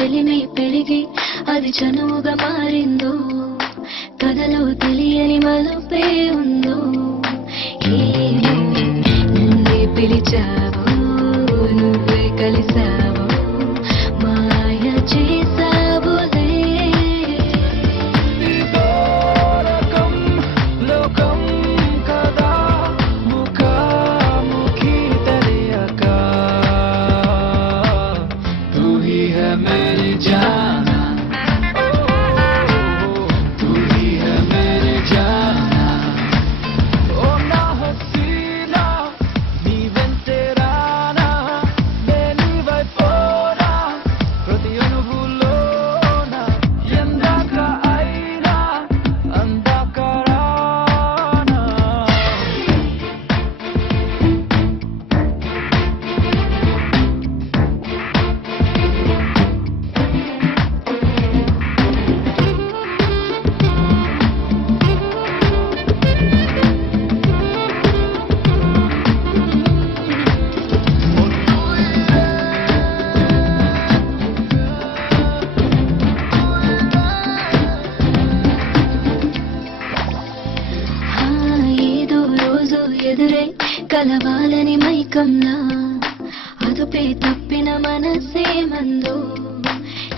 చెలిమి పెరిగి అది చనువుగా మారిందో కథలో తెలియని మలుపే ఉందో ఏమో నువ్వే పిలిచావో నువ్వే కలిసావో మాయ చేసావులే ఎదురే కలవాలని మైకంలా అదుపే తప్పిన మనసే మందో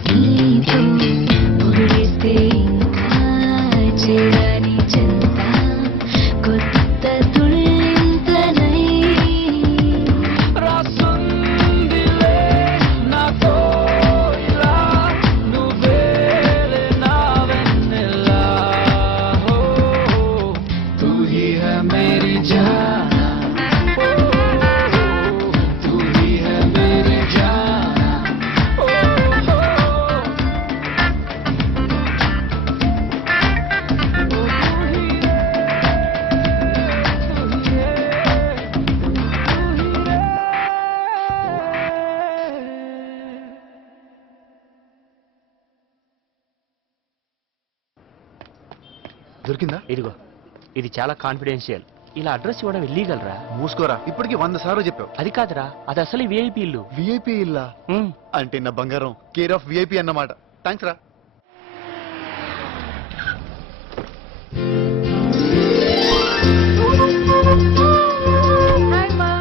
నీతో పొగిడిస్తే ఇంకా చేరని చెంత కొత్త తుళ్ళింతనై రాసుందిలే నాతో ఇలా నువ్వేలే నా వెన్నెలా తూ హీ హై మేరీ జాన్ దొరికిందా? ఇదిగో ఇది చాలా కాన్ఫిడెన్షియల్. ఇలా అడ్రస్ ఇవ్వడం ఇల్లీగల్ రా. మూసుకోరా, ఇప్పటికి 100 సార్లు చెప్పావు. అది కాదురా, అది అసలు విఐపి ఇల్లు. విఐపి ఇల్లా? అంటే నా బంగారం కేర్ ఆఫ్ విఐపి అన్నమాట. థ్యాంక్స్ రా.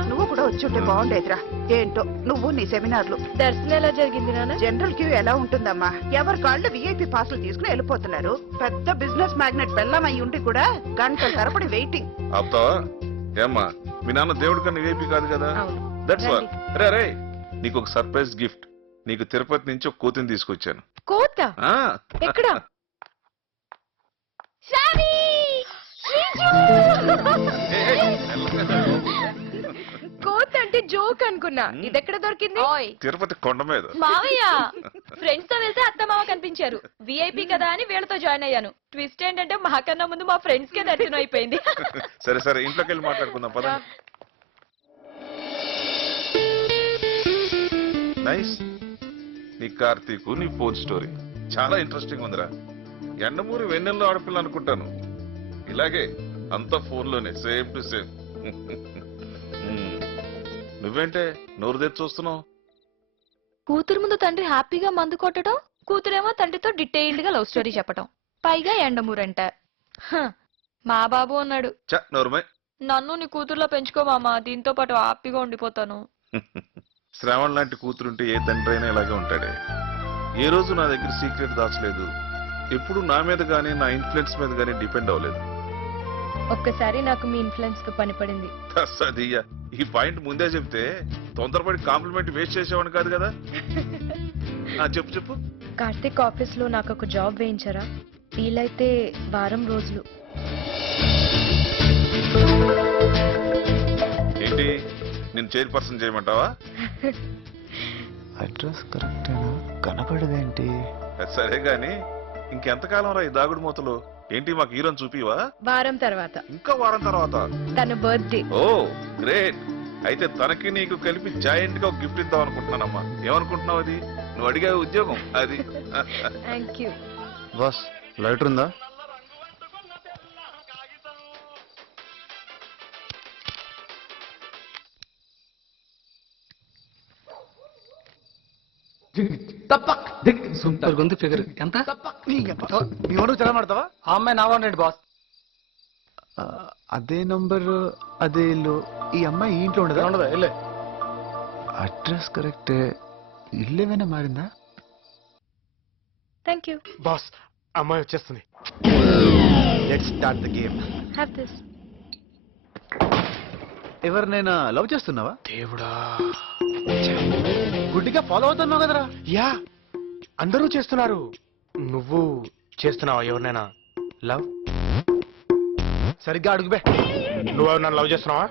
నువ్వు కూడా వచ్చుంటే బాగుండేదిరా. ఏంటో నువ్వు నీ సెమినార్లు. దర్శనం ఎలా జరిగింది నాన్న? జనరల్ క్యూ ఎలా ఉంటుందమ్మా? ఎవరి కాళ్ళు విఐపి పాసులు తీసుకుని వెళ్ళిపోతున్నారు. పెద్ద బిజినెస్ మ్యాగ్నెట్ బెల్లం అయి ఉండి కూడా గంటల తరబడి వెయిటింగ్. ఆపుతావా? ఏమ్మా మీ నాన్న దేవుడి కన్నా విఐపి కాదు కదా? That's what. రే రే, నీకు ఒక సర్ప్రైజ్ గిఫ్ట్. నీకు తిరుపతి నుంచి ఒక కోతిని తీసుకొచ్చాను. కోత ఎక్కడ? కోత అంటే జోక్ అనుకున్నా. ఇది ఎక్కడ దొరికింది? తిరుపతి కొండ మీద. మావయ్య ఫ్రెండ్స్ తో వెళ్తే అత్త మామ కనిపించారు. విఐపి కదా అని వీళ్ళతో జాయిన్ అయ్యాను. ట్విస్ట్ ఏంటంటే మాకన్నా ముందు మా ఫ్రెండ్స్ కే దర్శనం అయిపోయింది. సరే సరే, ఇంట్లోకి వెళ్ళి మాట్లాడుకుందాం పద. నైస్. నీ కార్తీక్ నీ ఫోన్ స్టోరీ చాలా ఇంట్రెస్టింగ్ ఉందిరా. ఎండమూరి వెన్నెల్లో ఆడపిల్ల అనుకుంటాను. ఇలాగే అంతా ఫోన్ లోనే సేమ్ టు సేమ్. నువ్వేంటే నోరు తెచ్చి చూస్తున్నావు? కూతురు ముందు తండ్రి హ్యాపీగా మందు కొట్టడం, కూతురేమో తండ్రితో డీటెయిల్డ్ గా లవ్ స్టోరీ చెప్పడం, పైగా ఎండమూరంట. మా బాబు అన్నాడు, నోరుమై, నన్ను నీ కూతురులో పెంచుకో మామా, దీంతో పాటు హ్యాపీగా ఉండిపోతాను. శ్రావణ్ లాంటి కూతురుంటే ఏ తండ్రి అయినా ఇలాగే ఉంటాడే. ఏ రోజు నా దగ్గర సీక్రెట్ దాచలేదు. ఎప్పుడు నా మీద గానీ నా ఇన్ఫ్లుయెన్స్ మీద గానీ డిపెండ్ అవ్వలేదు. ఒక్కసారి నాకు మీ ఇన్ఫ్లుయెన్స్ తో పని పడింది. సదియ్యా, ఈ పాయింట్ ముందే చెప్తే తొందరపడి కాంప్లిమెంట్ వేస్ట్ చేసేవాడిని కాదు కదా. చెప్పు చెప్పు. కార్తిక్ ఆఫీస్ లో నాకు ఒక జాబ్ వేయించరా? వీలైతే వారం రోజులు. ఏంటి, నేను చైర్పర్సన్ చేయమంటావా? అడ్రస్ కరెక్టేనా? కనపడదేంటి? సరే గాని ఇంకెంతకాలం రా ఈ దాగుడు మూతలు? ఏంటి మాకు హీరోని చూపివా? వారం తర్వాత. ఇంకా వారం తర్వాత? తన బర్త్డే. ఓ గ్రేట్. అయితే తనకి నీకు కలిపి జాయింట్ గా గిఫ్ట్ ఇద్దాం అనుకుంటున్నానమ్మా. ఏమనుకుంటున్నావు? అది నువ్వు అడిగే ఉద్యోగం అది. Thank you boss. లైటర్ ఉందా? సూపర్ గుంది ఫిగర్ ఎంత నీ వరకు చాలా మాడతావా? ఆ అమ్మాయి నా వాడినట్టు బాస్. అదే నంబర్ అదే ఇల్లు. ఈ అమ్మాయి ఈ ఇంట్లో ఉండదా? ఉండదా వెళ్ళే. అడ్రస్ కరెక్టే. ఇల్లు ఏమైనా మారిందా? Thank you. బాస్ అమ్మాయి వచ్చేస్తుంది. Let's start the game. Have this. ఎవరినైనా లవ్ చేస్తున్నావా? దేవుడా. గుడ్డిగా ఫాలో అవుతున్నావు కదరా. యా, అందరూ చేస్తున్నారు. నువ్వు చేస్తున్నావా ఎవరినైనా లవ్? సరిగ్గా అడుగుబే. నువ్వు నన్ను లవ్ చేస్తున్నావా?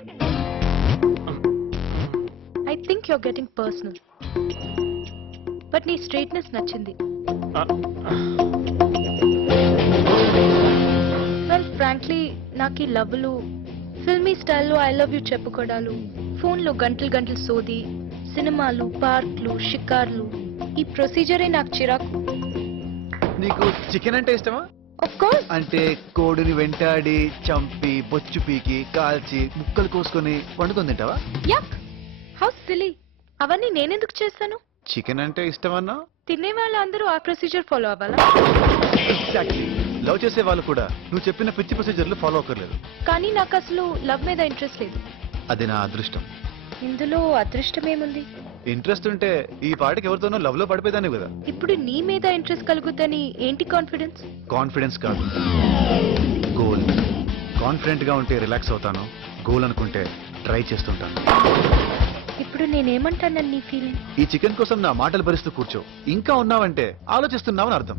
I think you're getting personal. But నీ స్ట్రైట్నెస్ నచ్చింది. వెల్ ఫ్రాంక్లీ నాకు ఈ లవ్లు, ఫిల్మీ స్టైల్లో ఐ లవ్ యూ చెప్పుకోవడాలు, ఫోన్లో గంటలు గంటలు సోది, సినిమాలు, పార్క్లు, షికార్లు, ఈ ప్రొసీజరే నాకు చిరాకు. నీకు చికెన్ అంటే ఇష్టమా? Of course. అంటే కోడిని వెంటాడి చంపి బొచ్చు పీకి కాల్చి ముక్కలు కోసుకొని వండుకొని తింటావా? యక్, హౌ సిలీ. అవన్నీ నేనెందుకు చేస్తాను? చికెన్ అంటే ఇష్టమన్నా? తినే వాళ్ళందరూ ఆ ప్రొసీజర్ ఫాలో అవ్వాలా? ఎగ్జాక్ట్లీ. లవ్ చేసే వాళ్ళు కూడా నువ్వు చెప్పిన పిచ్చి ప్రొసీజర్లు ఫాలో అవ్వలేదు. కానీ నాకు అసలు లవ్ మీద ఇంట్రెస్ట్ లేదు. అది నా అదృష్టం. ఇందులో అదృష్టం ఏముంది? ఇంట్రెస్ట్ ఉంటే ఈ పాటికి ఎవరితోనో లవ్ లో పడిపోయేదాన్ని కదా. ఇప్పుడు నీ మీద ఇంట్రెస్ట్ కలుగుద్దని ఏంటి కాన్ఫిడెన్స్? కాన్ఫిడెన్స్ కాదు, గోల్. కాన్ఫిడెంట్ గా ఉంటే రిలాక్స్ అవుతాను, గోల్ అనుకుంటే ట్రై చేస్తుంటాను. ఇప్పుడు నేనేమంటానని నీ ఫీలింగ్? ఈ చికెన్ కోసం నా మాటలు భరిస్తూ కూర్చో. ఇంకా ఉన్నావంటే ఆలోచిస్తున్నావని అర్థం.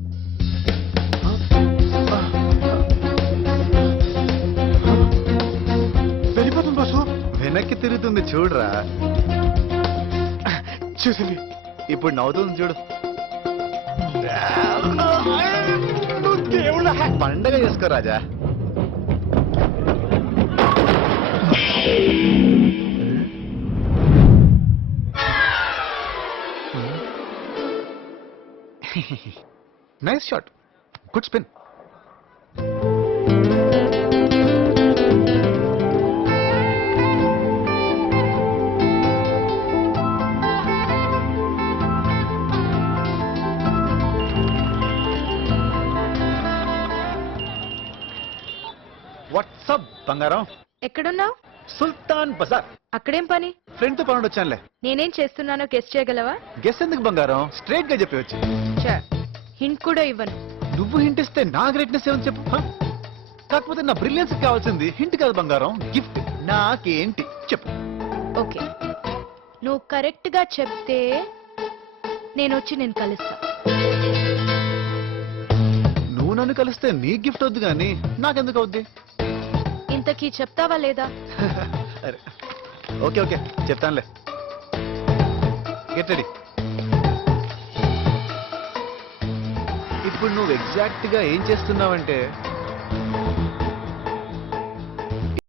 వెళ్ళిపోతుంది బాసు. వెనక్కి తిరుగుతుంది చూడరా. చూసింది. ఇప్పుడు నవ్వుతుంది చూడు. పండగ చేసుకో రాజా. Nice shot, good spin. What's up బంగారం? ఎక్కడున్నావు? సుల్తాన్ బజార్. అక్కడేం పని? ఫ్రెండ్ తో పనుండి వచ్చానులే. నేనేం చేస్తున్నానో గెస్ట్ చేయగలవా? గెస్ ఎందుకు బంగారం, స్ట్రైట్ గా చెప్పి వచ్చి. హింట్ కూడా ఇవ్వను. నువ్వు హింట్ ఇస్తే నా గ్రేట్నెస్ ఏమని చెప్పు. హ? కాకపోతే నా బ్రిలియన్స్ కావాల్సింది హింట్ కాదు బంగారం, గిఫ్ట్. నాకేంటి చెప్పు. ఓకే, నువ్వు కరెక్ట్ గా చెప్తే నేను వచ్చి నేను కలుస్తా. నువ్వు నన్ను కలిస్తే నీ గిఫ్ట్ వద్దు కానీ నాకెందుకు అవుద్ది? ఇంతకీ చెప్తావా లేదా? అరే ఓకే ఓకే చెప్తానులే. Get ready. ఇప్పుడు నువ్వు ఎగ్జాక్ట్ గా ఏం చేస్తున్నావంటే